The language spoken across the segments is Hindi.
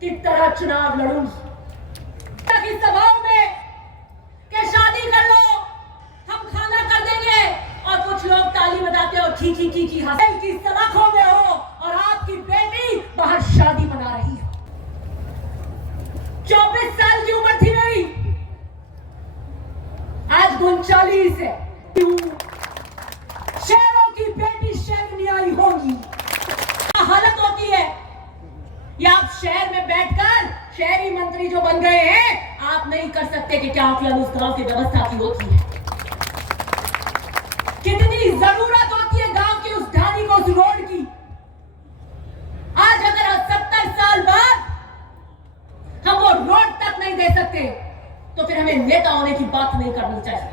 की तरह चुनाव लड़ूंगी। ताकि सभाओं में कि शादी कर लो, हम खाना कर देंगे, और कुछ लोग ताली बजाते हो, की हंसल की सलाखों में हो, और आपकी बेटी बाहर शादी मना रही है। 24 साल की उम्र थी मेरी, आज 39 है। शहरों की बेटी शहर होगी, हालत होती है। या आप शहर में बैठकर शहरी मंत्री जो बन गए हैं, आप नहीं कर सकते कि क्या उस गांव की व्यवस्था की होती है, कितनी जरूरत होती है गांव की, उस ढाणी को, उस रोड की। आज अगर 70 साल बाद हम वो रोड तक नहीं दे सकते, तो फिर हमें नेता होने की बात नहीं करनी चाहिए।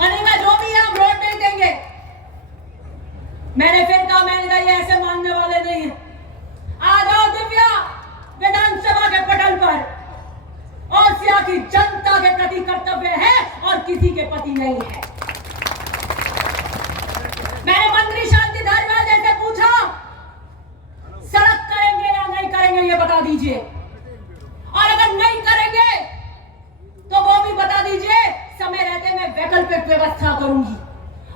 अनिवा जो भी है, हम रोड नहीं देंगे। मैंने फिर कहा, मैंने कहा ये ऐसे मानने वाले नहीं है। आ जाओ दिव्या विधानसभा के पटल पर, ओसिया की जनता के प्रति कर्तव्य है और किसी के प्रति नहीं है। मैंने मंत्री शांति धारीवाल जैसे पूछा, सड़क करेंगे या नहीं करेंगे ये बता दीजिए, और अगर नहीं करेंगे तो वो भी बता दीजिए। समय रहते मैं वैकल्पिक व्यवस्था करूंगी,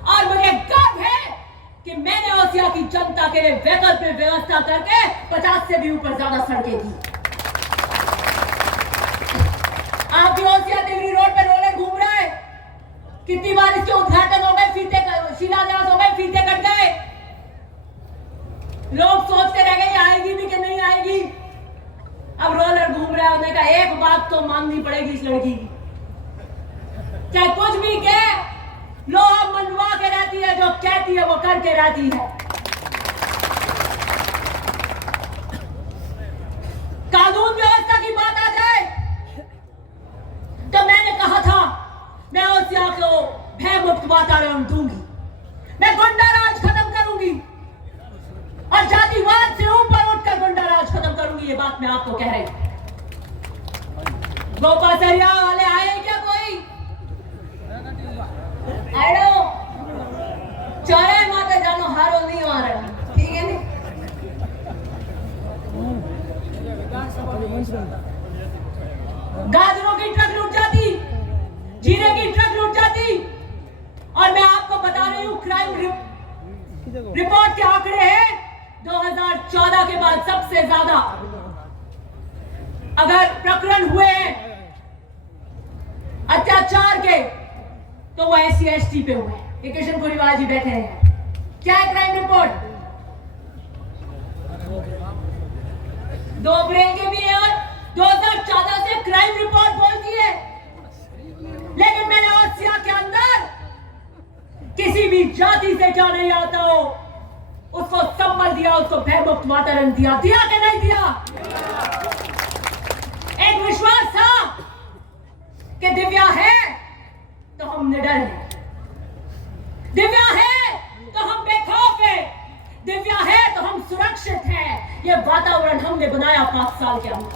और मुझे गर्व है कि मैंने ओसिया की जनता के लिए वैकल्पिक व्यवस्था करके 50 से भी ऊपर ज्यादा सड़कें दी। आप भी ओसिया दिल्ली रोड पे रोले घूम रहे हैं, कितनी बार इसके उद्घाटन हो गए, फीते शिलान्यास हो गए, फीते कट गए, लोग सोचते रह गए आएगी भी कि नहीं आएगी। अब रोलर घूम रहा है, उन्होंने कहा एक बात तो माननी पड़ेगी इस लड़की की, चाहे कुछ भी कहे, लोहा मनवा के रहती है, जो कहती है वो करके रहती है। कानून व्यवस्था की बात आ जाए तो मैंने कहा था मैं ओसिया को भय मुक्त वातावरण दूंगी, मैं गुंडा राज खत्म करूंगी, और जातिवाद से ऊपर उठकर गुंडा राज खत्म करूंगी। ये बात मैं आपको कह रही हूं। गोपासरिया वाले आए क्या कोई? आड़ो चौराहे माता जानो हारो नहीं आ रहा, ठीक है नहीं? गाजरों की ट्रक लूट जाती, जीरे की ट्रक लूट जाती, और मैं आपको बता रही हूँ क्राइम रिपोर्ट के आंकड़े हैं 2014 के बाद सबसे ज्यादा अगर प्रकरण हुए हैं अत्याचार के, तो वो SC/ST पे हुए। ये किशन कुरीवाल जी बैठे हैं, क्या है क्राइम रिपोर्ट? 2 अप्रैल के भी है, और 2014 से क्राइम रिपोर्ट बोलती है। लेकिन मैंने ओसिया के अंदर किसी भी जाति से क्या नहीं आता हो, उसको संबल दिया, उसको भयमुक्त वातावरण दिया कि नहीं दिया? एक विश्वास था कि दिव्या है तो हम निडर हैं, दिव्या है तो हम बेखौफ हैं, दिव्या है तो हम सुरक्षित हैं। ये वातावरण हमने बनाया 5 साल के अंदर,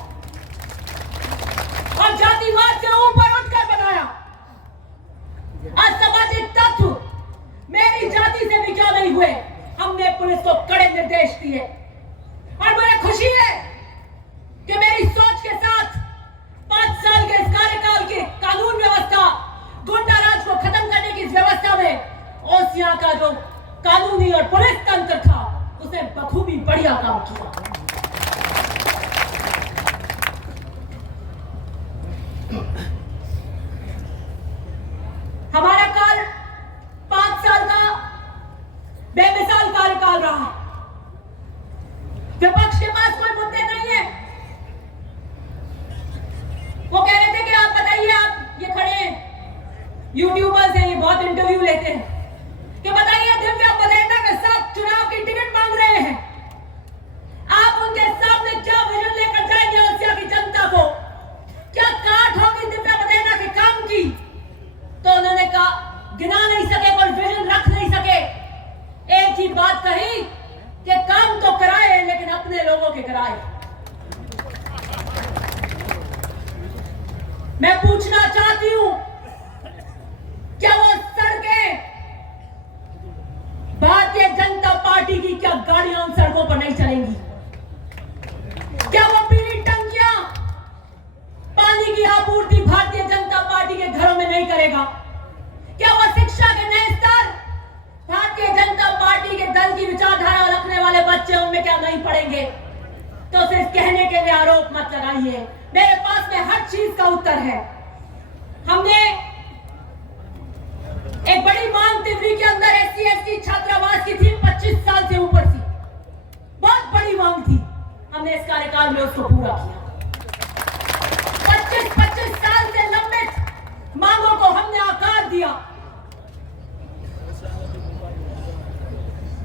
और जातिवाद से ऊपर उठकर बनाया। असामाजिक तत्व मेरी जाति से भी क्यों नहीं हुए, हमने पुलिस को कड़े निर्देश दिए, और मुझे खुशी है कि मेरी सोच के साथ 5 साल के इस कार्यकाल की कानून व्यवस्था, गुंडा राज को खत्म करने की इस व्यवस्था में ओसिया का जो कानूनी और पुलिस तंत्र था, उसने बखूबी बढ़िया काम किया। हमारा काल 5 साल का बेमिसाल कार्यकाल रहा। विपक्ष के पास कोई मुद्दे नहीं है। वो कह रहे थे कि आप बताइए, आप ये खड़े हैं, यूट्यूबर्स हैं, ये बहुत इंटरव्यू लेते हैं, कि बताइए दिव्या मदेना के साथ चुनाव की टिकट मांग रहे हैं, आप उनके सामने क्या विजन लेकर जाएंगे ओसिया की जनता को? क्या काट होगी दिव्या मदेना के काम की? तो उन्होंने कहा गिना नहीं सके, पर विजन रख नहीं सके। एक ही बात कही कि काम तो कराए लेकिन अपने लोगों के कराए। मैं पूछना चाहती हूं, क्या वो सड़कें भारतीय जनता पार्टी की क्या गाड़ियां उन सड़कों पर नहीं चलेंगी? क्या वो पीली पड़ेंगे तो सिर्फ कहने के लिए आरोप मत लगाइए। मेरे पास में हर चीज का उत्तर है। हमने एक बड़ी मांग तिवरी के अंदर SC/ST छात्रावास की थी, 25 साल से ऊपर थी, बहुत बड़ी मांग थी। हमने इस कार्यकाल में उसको पूरा किया। 25 साल से लंबित मांगों को हमने आकार दिया।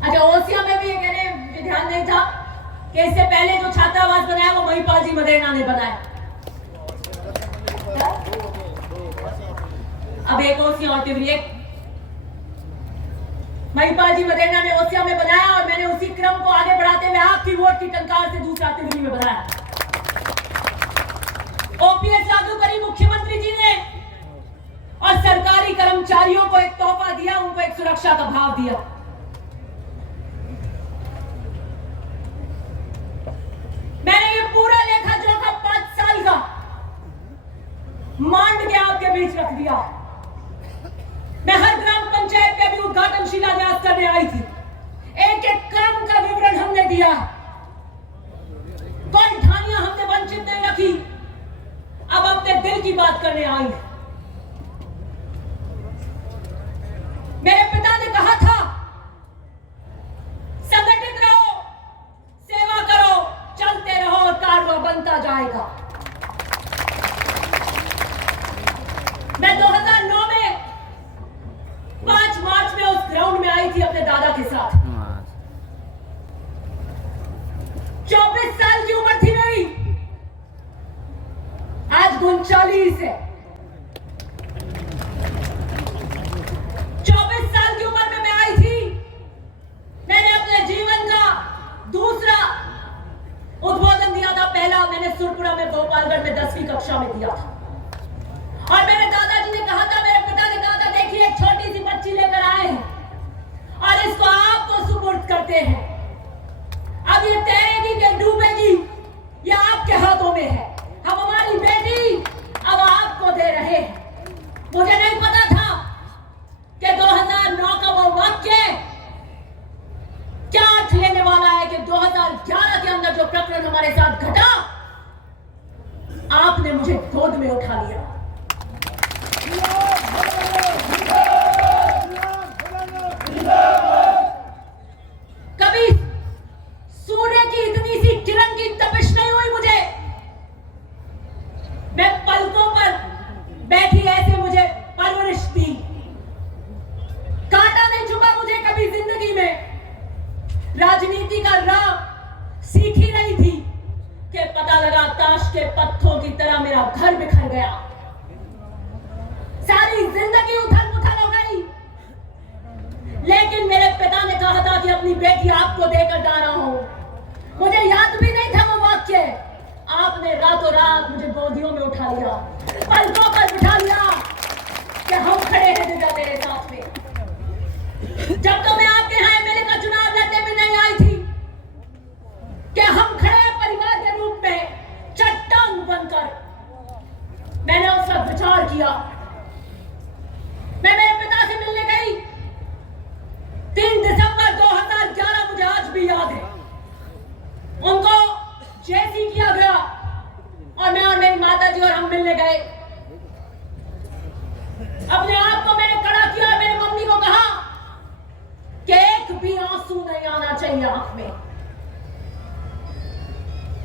अच्छा, ओसिया में भी ये कहने मुझे ध्यान नहीं था कि इससे पहले जो छात्रावास बनाया वो महिपाल जी मदेरणा ने बनाया। अब एक ओसिया और तिवरी, एक महिपाल जी मदेरणा ने ओसिया में बनाया और मैंने उसी क्रम को आगे बढ़ाते हुए आपकी वोट की टंकार से दूसरा तिवरी में बनाया। OPS लागू करी मुख्यमंत्री जी ने और सरकारी कर्मचारियों को एक तोहफा दिया, उनको एक सुरक्षा का भाव दिया। मैंने ये पूरा लेखा जोखा 5 साल का मांड के आपके बीच रख दिया। मैं हर ग्राम पंचायत के भी उद्घाटन शिलान्यास करने आई थी। एक एक काम का विवरण हमने दिया। कोई ढानियां हमने वंचित नहीं रखी। अब अपने दिल की बात करने आई। मेरे पिता ने कहा था, संगठित रहो, सेवा करो, चलते रहो और कारवा बनता जाएगा। मैं 2009 में 5 मार्च में उस ग्राउंड में आई थी अपने दादा के साथ। 24 साल की उम्र थी मेरी, आज 39 है। 24 साल की उम्र में मैं आई थी। मैंने अपने जीवन का दूसरा उद्बोधन दिया था। पहला मैंने सुरपुरा में गोपालगढ़ में 10वीं कक्षा में दिया था और मेरे दादाजी ने कहा था, मेरे पिता ने कहा था, देखिए एक छोटी सी बच्ची लेकर आए हैं और इसको आपको सुपुर्द करते हैं। अब ये तैरेगी कि डूबेगी ये आपके हाथों में है। हम हमारी बेटी अब आपको दे रहे हैं। मुझे नहीं पता था कि 2009 का वो वाक्य क्या अर्थ लेने वाला है कि 2011 के अंदर जो प्रकरण हमारे साथ घटा, आपने मुझे गोद में उठा लिया। कभी सूर्य की इतनी सी किरण की तपिश नहीं हुई मुझे। मैं पलकों पर बैठी ऐसे मुझे परवरिश दी। कांटा नहीं चुभा मुझे कभी जिंदगी में। राजनीति का राह सीखी नहीं थी कि पता लगा ताश के पत्थरों की तरह मेरा घर बिखर गया। सारी जिंदगी उथल पुथल हो गई। लेकिन मेरे पिता ने कहा था कि अपनी बेटी आपको देकर जा रहा हूं। मुझे याद भी नहीं था वो वाक्य। आपने रातों रात मुझे गोदियों में उठा लिया, पलकों पर बिठा लिया कि हम खड़े हैं दिव्या तेरे साथ में। जब तो मैं आपके यहाँ MLA का चुनाव लड़ने में नहीं आई थी कि हम खड़े हैं परिवार के रूप में चट्टान बनकर। मैंने उस वक्त विचार किया। मैं मेरे पिता से मिलने गई 3 दिसंबर 2011, मुझे आज भी याद है। उनको जैसी किया गया और मैं और मेरी माता जी और हम मिलने गए। अपने आप को मैंने खड़ा किया और मेरी मम्मी को कहा कि एक भी आंसू नहीं आना चाहिए आंख में।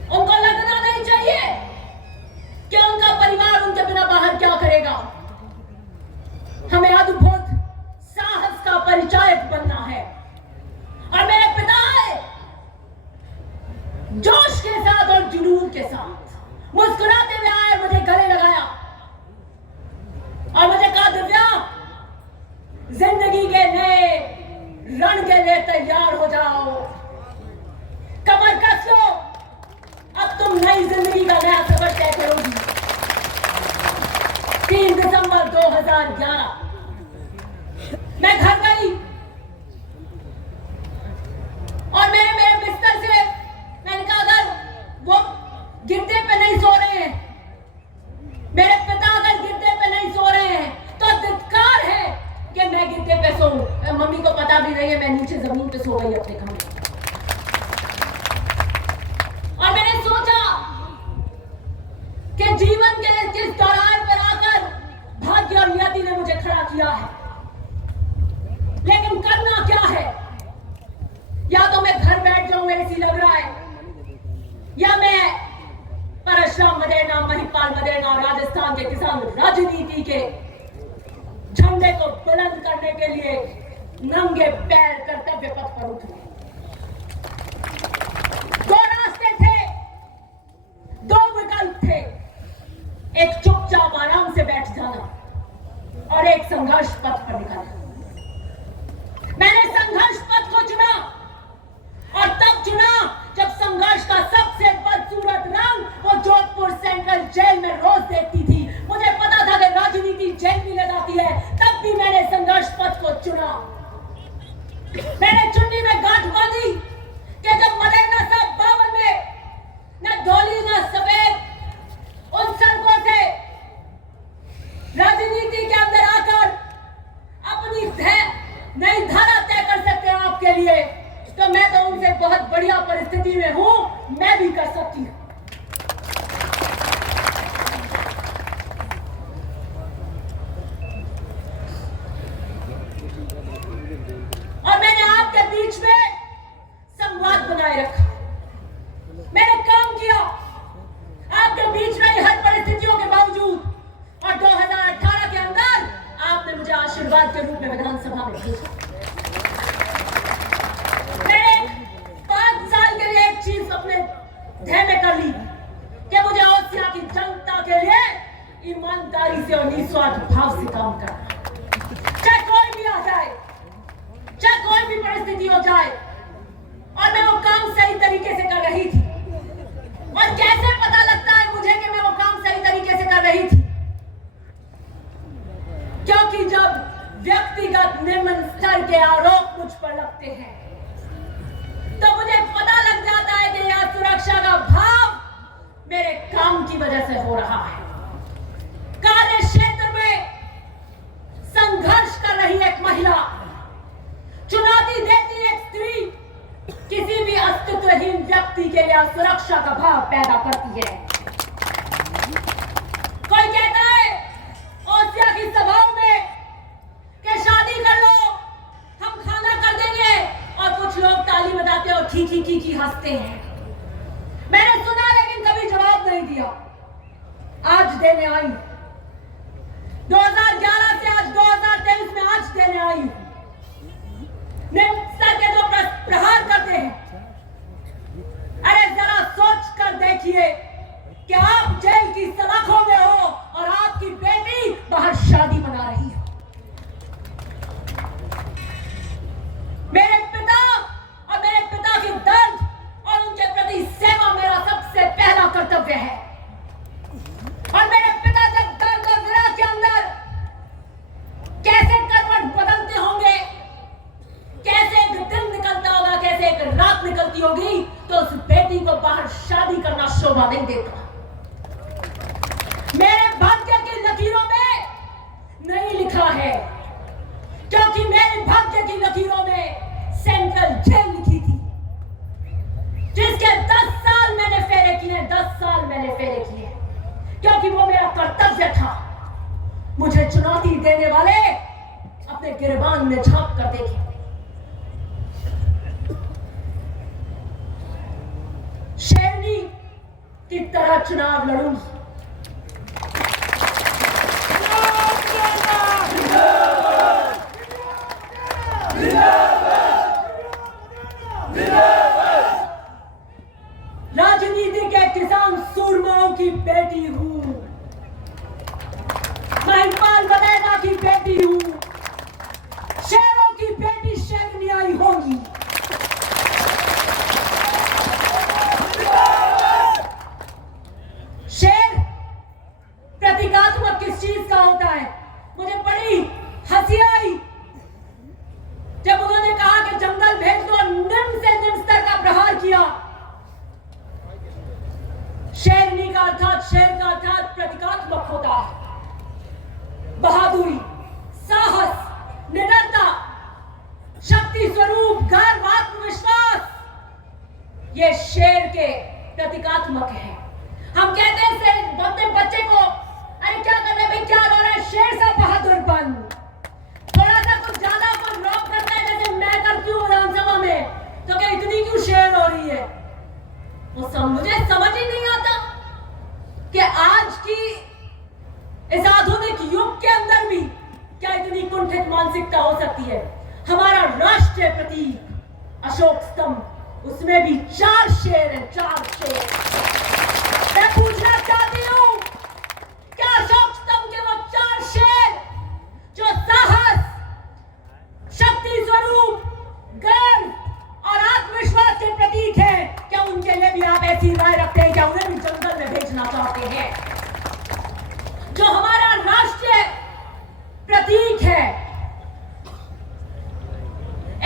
उनको लगना नहीं चाहिए कि उनका परिवार उनके बिना बाहर क्या करेगा। हमें अद्भुत साहस का परिचायक बनना है। और मेरे पिता जोश के साथ और जुनून के साथ मुस्कुराते हुए आए, मुझे गले लगाया और मुझे कहा, दिव्या जिंदगी के नए रण के लिए तैयार हो जाओ, कमर कस लो, अब तुम नई जिंदगी का नया सफर तय करोगी। 3 दिसंबर 2011 मैं घर गई और मेरे बिस्तर से मैंने कहा, अगर वो गिरते पे नहीं सो रहे हैं, मेरे पिता अगर गिरते पे नहीं सो रहे हैं, तो धिक्कार है कि मैं गिरते पे सोऊं। मम्मी को पता भी नहीं है, मैं नीचे जमीन पे सो गई अपने कमरे। सुरक्षा मदेना, महिपाल मदेना, राजस्थान के किसान राजनीति के झंडे को बुलंद करने के लिए नंगे पैर कर्तव्य पथ पर उतरे। दो रास्ते थे, दो विकल्प थे, एक चुपचाप आराम से बैठ जाना और एक संघर्ष पथ पर निकलना। मैंने संघर्ष पथ को चुना और तब चुना जब संघर्ष का सबसे बदसूरत रंग वो जोधपुर सेंट्रल जेल में रोज देखती थी। मुझे पता था कि राजनीति जेल में ले जाती है, तब भी मैंने संघर्ष पथ को चुना। मैंने चुन्नी में गांठ बांधी कि जब मदेना साहब 52 में न धोली न सफेद उन सड़कों से राजनीति के अंदर आकर अपनी नई धारा तय कर सकते हैं आपके लिए, तो मैं तो उनसे बहुत बढ़िया परिस्थिति में हूं, मैं भी कर सकती हूं। और मैंने आपके बीच में संवाद बनाए रखा, मैंने काम किया आपके बीच में हर परिस्थितियों के बावजूद। और 2018 के अंदर आपने मुझे आशीर्वाद के रूप में विधानसभा में भेजा। मैंने 5 साल के लिए एक चीज अपने ध्येय में कर ली कि मुझे ओसिया की जनता के लिए ईमानदारी से और निस्वार्थ भाव से काम करना, चाहे कोई भी आ जाए, चाहे कोई भी परिस्थिति हो जाए। और मैं वो काम सही तरीके से कर रही थी। और कैसे पता लगता है मुझे कि मैं वो काम सही तरीके से कर रही थी? क्योंकि जब व्यक्तिगत निम्न स्तर के आरोप मुझ पर लगते हैं तो मुझे पता लग जाता है कि यह सुरक्षा का भाव मेरे काम की वजह से हो रहा है। कार्य क्षेत्र में संघर्ष कर रही एक महिला, चुनौती देती एक स्त्री किसी भी अस्तित्वहीन व्यक्ति के लिए सुरक्षा का भाव पैदा करती है। कोई कहता है ओसिया की सभाओं में कि शादी कर लो, हम खाना कर देंगे, और कुछ लोग ताली बजाते और खी हंसते हैं। मैंने सुना लेकिन कभी जवाब नहीं दिया। आज देने आई, 2011 से आज 2023 में आज देने आई। निम्न स्तर के जो प्रहार करते हैं, अरे जरा सोच कर देखिए कि आप जेल की सलाखों में हो और आपकी बेटी बाहर शादी मना रही है। मेरे पिता और मेरे पिता की दर्द और उनके प्रति सेवा मेरा सबसे पहला कर्तव्य है। और मेरे पिता जब दर्द और विरह के अंदर कैसे करवट बदलते होंगे, कैसे एक दिन निकलता होगा, कैसे एक रात निकलती होगी, तो उस बेटी को बाहर शादी करना शोभा नहीं देता। मेरे भाग्य की लकीरों में नहीं लिखा है, क्योंकि मेरे भाग्य की लकीरों में सेंट्रल जेल लिखी थी, जिसके 10 साल मैंने फेरे किए, 10 साल मैंने फेरे किए, क्योंकि वो मेरा कर्तव्य था। मुझे चुनौती देने वाले अपने गिरबान में झांक कर देखें। शेरनी की तरह चुनाव लड़ूंगी। राजनीति के किसान सूरमाओं की बेटी हूं, महिपाल मदेना की बेटी हूं, शेरों की बेटी शेरनी आई होगी। शेर प्रतीकात्मक किस चीज का होता है? मुझे बड़ी हंसी आई जब उन्होंने कहा कि जंगल भेज दो, निम्न से निम्न स्तर का प्रहार किया। शेरनी का अर्थात, शेर का अर्थात प्रतीकात्मक होता है। बहादुरी, साहस, निडरता, शक्ति स्वरूप, गर्व, आत्मविश्वास, ये शेर के प्रतीकात्मक है। हम कहते हैं से अपने बच्चे को, अरे क्या कर रहे भाई, क्या रो रहा है, शेर सा बहादुर बन। थोड़ा सा कुछ ज्यादा अपन रॉक करता है, जैसे मैं करती हूँ विधानसभा में, तो क्या इतनी क्यों शेर हो रही है? वो सब मुझे समझ ही नहीं आता। कि आज की इस आधुनिक युग के अंदर भी क्या इतनी कुंठित मानसिकता हो सकती है। हमारा राष्ट्रीय प्रतीक अशोक स्तंभ, उसमें भी 4 शेर है, 4 शेर। मैं पूछना चाहती हूं, क्या अशोक स्तंभ के वो 4 शेर जो साहस, शक्ति स्वरूप, गर्व और आत्मविश्वास के प्रतीक है, क्या उनके लिए भी आप ऐसी राय रखते हैं? क्या उन्हें भी जंगल में भेजना चाहते हैं? जो हमारा राष्ट्रीय प्रतीक है,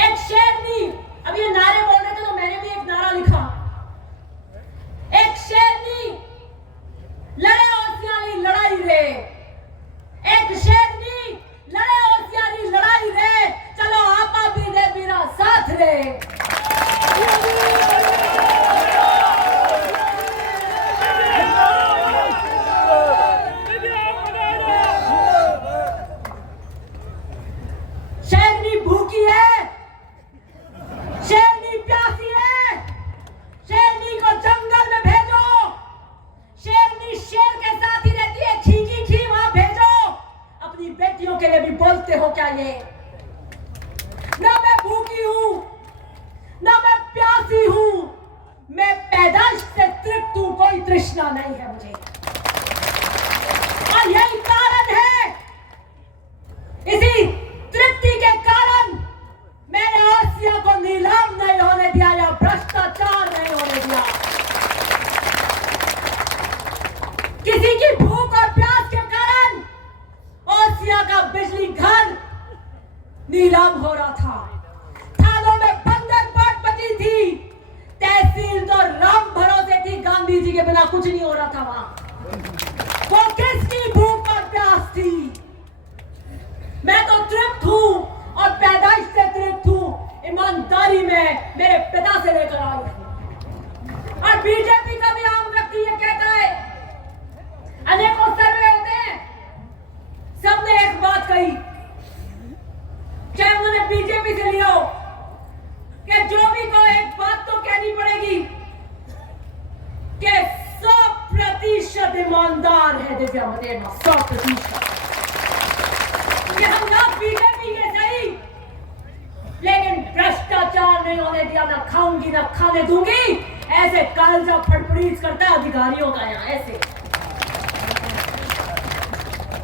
एक शेरनी, अब ये नारे बोल रहे थे तो मैंने भी एक नारा लिखा, एक शेरनी लड़े होशियारी लड़ाई रे, एक शेरनी लड़े होशियारी लड़ाई रे, चलो आपा भी दे मेरा साथ रे। शेरनी भूखी है, शेरनी प्यासी है, शेरनी को जंगल में भेजो, शेरनी शेर के साथ ही रहती है, खींची खी वहां भेजो। अपनी बेटियों के लिए भी बोलते हो क्या ये? ना मैं भूखी हूं, ना मैं प्यासी हूं, मैं पैदाइश से तृप्त हूं, कोई तृष्णा नहीं है मुझे। और यही कारण है, इसी तृप्ति के कारण मैंने आसिया को नीलाम नहीं होने दिया या भ्रष्टाचार नहीं होने दिया। किसी की भूख और प्यास के कारण आसिया का बिजली घर नीलाम हो रहा था, थानों में बंधक बाट बची थी, तहसील तो राम भरोसे थी, गांधी जी के बिना कुछ नहीं हो रहा था वहां। वो किसकी भूख और प्यास थी? मैं तो तृप्त हूं और पैदाइश से तृप्त हूं, ईमानदारी में मेरे पिता से लेकर आई हूं। और बीजेपी का भी आम व्यक्ति ये कहता है, अनेकों सर्वे होते हैं, सबने एक बात कही, चाहे उन्होंने बीजेपी से लिया हो, कि जो भी को एक बात तो कहनी पड़ेगी कि 100% ईमानदार है दिव्या मदेरणा, 100%। कि हम लोग बीजेपी के सही, लेकिन भ्रष्टाचार नहीं होने दिया, ना खाऊंगी ना खाने दूंगी, ऐसे कालजा फटफड़ीच करता है अधिकारियों का यहाँ ऐसे।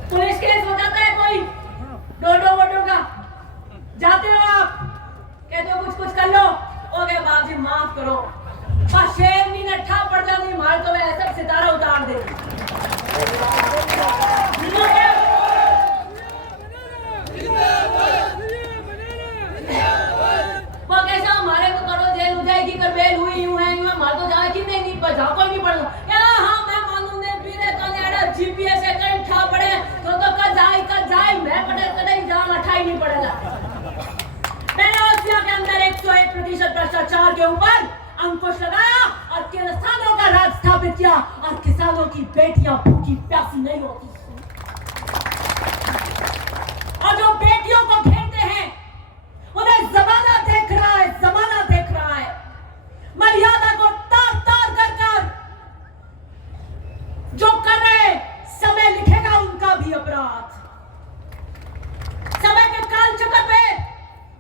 पुलिस केस हो जाता है कोई डोडो वोडो का, जाते हो आप, कहते हो कुछ कर लो, ओके बाप जी माफ करो, पर शेरनी ने ठा पड़ जाती, मार तो ऐसा सितारा उतार दे। वो कैसा हमारे को करो, जेल हो जाएगी, कर बेल हुई यूं है मार तो जाए कि नहीं बचा कोई नहीं पड़ क्या। हाँ मैं मानूं ने बीरे तो नेड़ा जीपीएस से कहीं ठा पड़े तो कर जाए मैं पड़े कदे जान अठाई नहीं पड़ेगा। मैंने आसिया के अंदर 101% भ्रष्टाचार के ऊपर अंकुश लगाया और किसानों का राज स्थापित किया, और किसानों की बेटियां भूखी प्यासी नहीं होती। और जो बेटियों को घेरते हैं उन्हें जमाना देख रहा है, जमाना देख रहा है, मर्यादा को तार तार कर जो कर रहे, समय लिखेगा उनका भी अपराध, समय के काल चक्र पे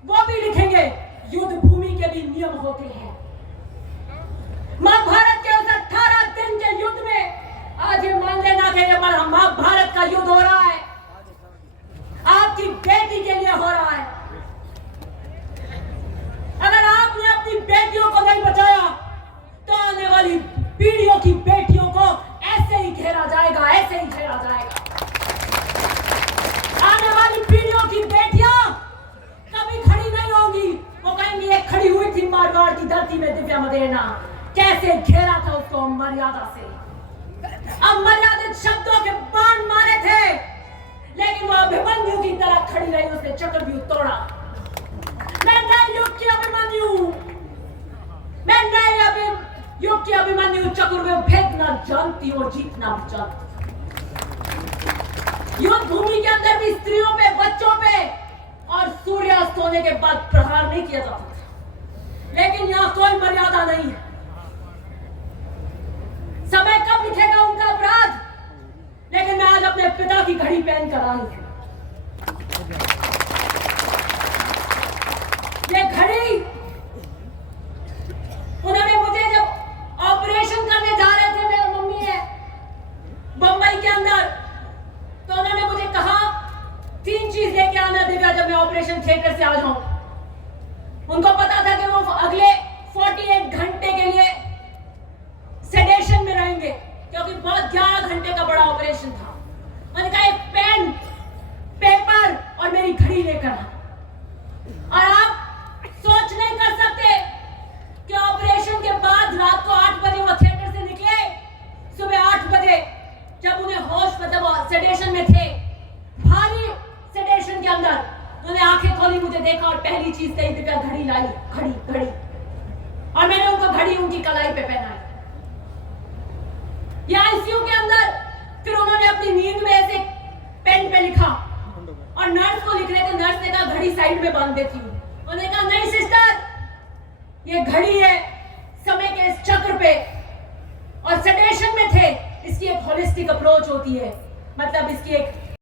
वो भी लिखेंगे। युद्ध भूमि के भी नियम होते हैं। महाभारत के उस 18 दिन के युद्ध में आज ये मान लेना कि ये महाभारत का युद्ध हो रहा है, आपकी बेटी के लिए हो रहा है। अगर आपने अपनी बेटियों को नहीं बचाया तो आने वाली पीढ़ियों की बेटियों को ऐसे ही घेरा जाएगा, ऐसे ही घेरा जाएगा। आने वाली पीढ़ियों की बेटियां कभी खड़ी नहीं होंगी, वो कहेंगी एक खड़ी हुई थी मारवाड़ की धरती में दिव्या मदेरणा, कैसे घेरा था उसको मर्यादा से। अब मर्यादित शब्दों के बाण मारे थे, लेकिन वो अभिमन्यु की तरह खड़ी रही, उसने चक्रव्यूह तोड़ा। मैं नए युग की अभिमन्यु, मैं नए युग की अभिमन्यु चक्रव्यूह भेदना जानती हूँ, जीतना भी जानती। युद्ध भूमि के अंदर भी स्त्रियों पे, बच्चों पे और सूर्यास्त होने के बाद प्रहार नहीं किया जाता था, लेकिन यहाँ कोई मर्यादा नहीं है। समय कब लिखेगा उनका अपराध? अपने पिता की घड़ी पहन कर आई हूं। ये घड़ी उन्होंने मुझे जब ऑपरेशन करने जा रहे थे, मेरी मम्मी है बंबई के अंदर, तो उन्होंने मुझे कहा 3 चीज लेके आना दिव्या जब मैं ऑपरेशन थिएटर से आ जाऊं। उनको पता था कि वो अगले 48 घंटे के लिए सेडेशन में रहेंगे क्योंकि बहुत 11 घंटे का बड़ा ऑपरेशन था। उन्होंने कहा एक पेन, पेपर और मेरी घड़ी लेकर आ। और आप सोच नहीं कर सकते कि ऑपरेशन के बाद रात को 8 बजे वो थिएटर से निकले, सुबह 8 बजे जब उन्हें होश, मतलब सेडेशन में थे, भारी सेडेशन के अंदर, उन्होंने आंखें खोली, मुझे देखा और पहली चीज कही दिव्या घड़ी लाई, घड़ी घड़ी। और मैंने उनको घड़ी उनकी कलाई पे पहनाई। या आईसीयू के अंदर फिर उन्होंने अपनी नींद में ऐसे पेन पे लिखा और नर्स को लिख रहे थे। नर्स ने कहा घड़ी साइड में बांध देती हूँ। उन्होंने कहा नहीं सिस्टर, ये घड़ी है समय के इस चक्र पे, और सेडेशन में थे, इसकी एक होलिस्टिक अप्रोच होती है, मतलब इसकी एक